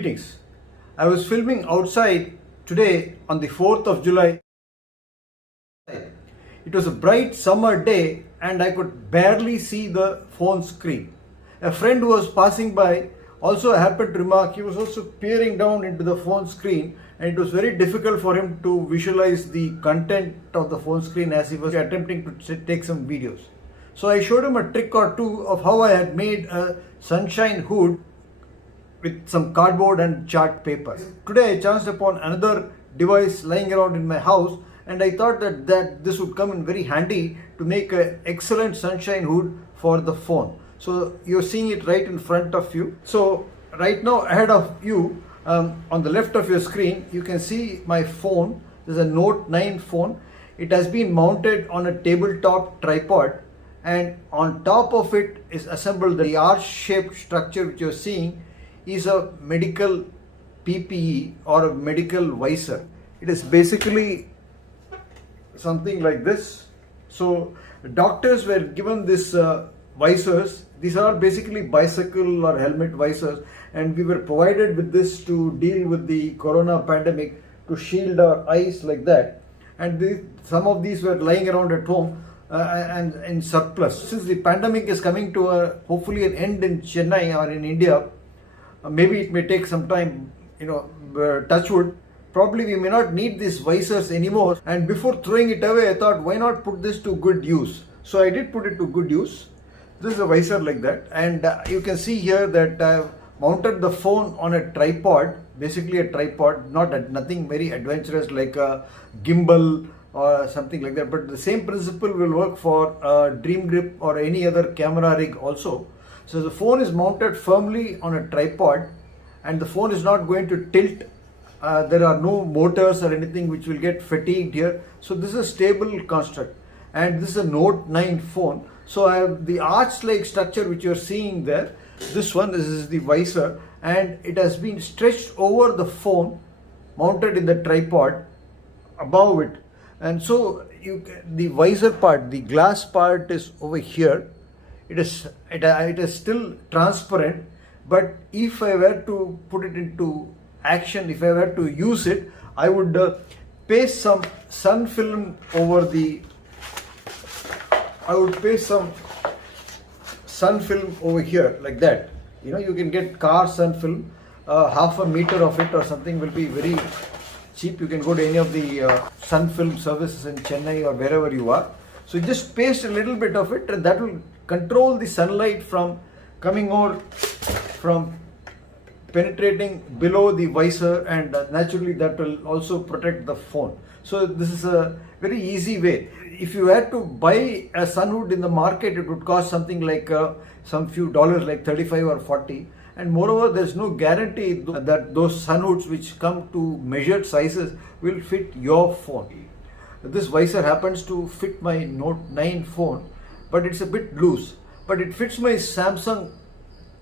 Greetings. I was filming outside today on the 4th of July. It was a bright summer day and I could barely see the phone screen. A friend who was passing by also happened to remark he was also peering down into the phone screen, and it was very difficult for him to visualize the content of the phone screen as he was attempting to take some videos. So I showed him a trick or two of how I had made a sunshine hood with some cardboard and chart paper. Today I chanced upon another device lying around in my house, and I thought that this would come in very handy to make an excellent sunshine hood for the phone. So you're seeing it right in front of you. So right now ahead of you, on the left of your screen, you can see my phone. This is a Note 9 phone. It has been mounted on a tabletop tripod, and on top of it is assembled the arch-shaped structure which you're seeing is a medical PPE or a medical visor. It is basically something like this. So doctors were given this visors. These are basically bicycle or helmet visors, and we were provided with this to deal with the corona pandemic, to shield our eyes like that. And some of these were lying around at home and in surplus. Since the pandemic is coming to hopefully an end in Chennai or in India, maybe it may take some time, touch wood. Probably we may not need these visors anymore. And before throwing it away, I thought, why not put this to good use? So I did put it to good use. This is a visor like that. And you can see here that I've mounted the phone on a tripod, basically a tripod, nothing very adventurous like a gimbal or something like that. But the same principle will work for Dream Grip or any other camera rig also. So the phone is mounted firmly on a tripod, and the phone is not going to tilt. There are no motors or anything which will get fatigued here. So this is a stable construct, and this is a Note 9 phone. So I have the arch-like structure which you are seeing there. This is the visor, and it has been stretched over the phone, mounted in the tripod above it. And so the visor part, the glass part is over here. It is still transparent, but if I were to put it into action, if I were to use it, I would paste some sun film over the. I would paste some sun film over here like that. You can get car sun film. Half a meter of it or something will be very cheap. You can go to any of the sun film services in Chennai or wherever you are. So you just paste a little bit of it, and that will control the sunlight from coming over, from penetrating below the visor, and naturally that will also protect the phone. So this is a very easy way. If you had to buy a sun hood in the market, it would cost something like some few dollars, like 35 or 40. And moreover, there's no guarantee that those sun hoods which come to measured sizes will fit your phone. This visor happens to fit my Note 9 phone, but it's a bit loose. But it fits my Samsung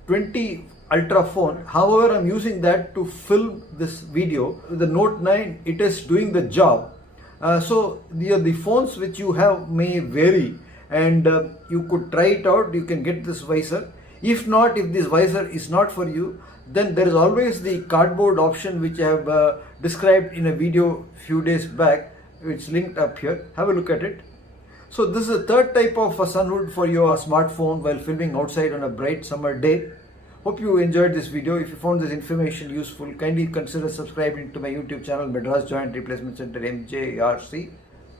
20 Ultra phone. However, I'm using that to film this video. The Note 9, it is doing the job. So the phones which you have may vary, and you could try it out. You can get this visor. If not, if this visor is not for you, then there is always the cardboard option which I have described in a video few days back. It's linked up here. Have a look at it. So this is a third type of a sun hood for your smartphone while filming outside on a bright summer day. Hope you enjoyed this video. If you found this information useful, kindly consider subscribing to my YouTube channel, Madras Joint Replacement Center MJRC.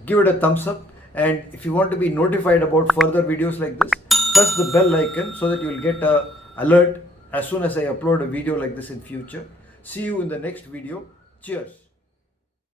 Give it a thumbs up, and if you want to be notified about further videos like this, press the bell icon so that you will get an alert as soon as I upload a video like this in future. See you in the next video. Cheers.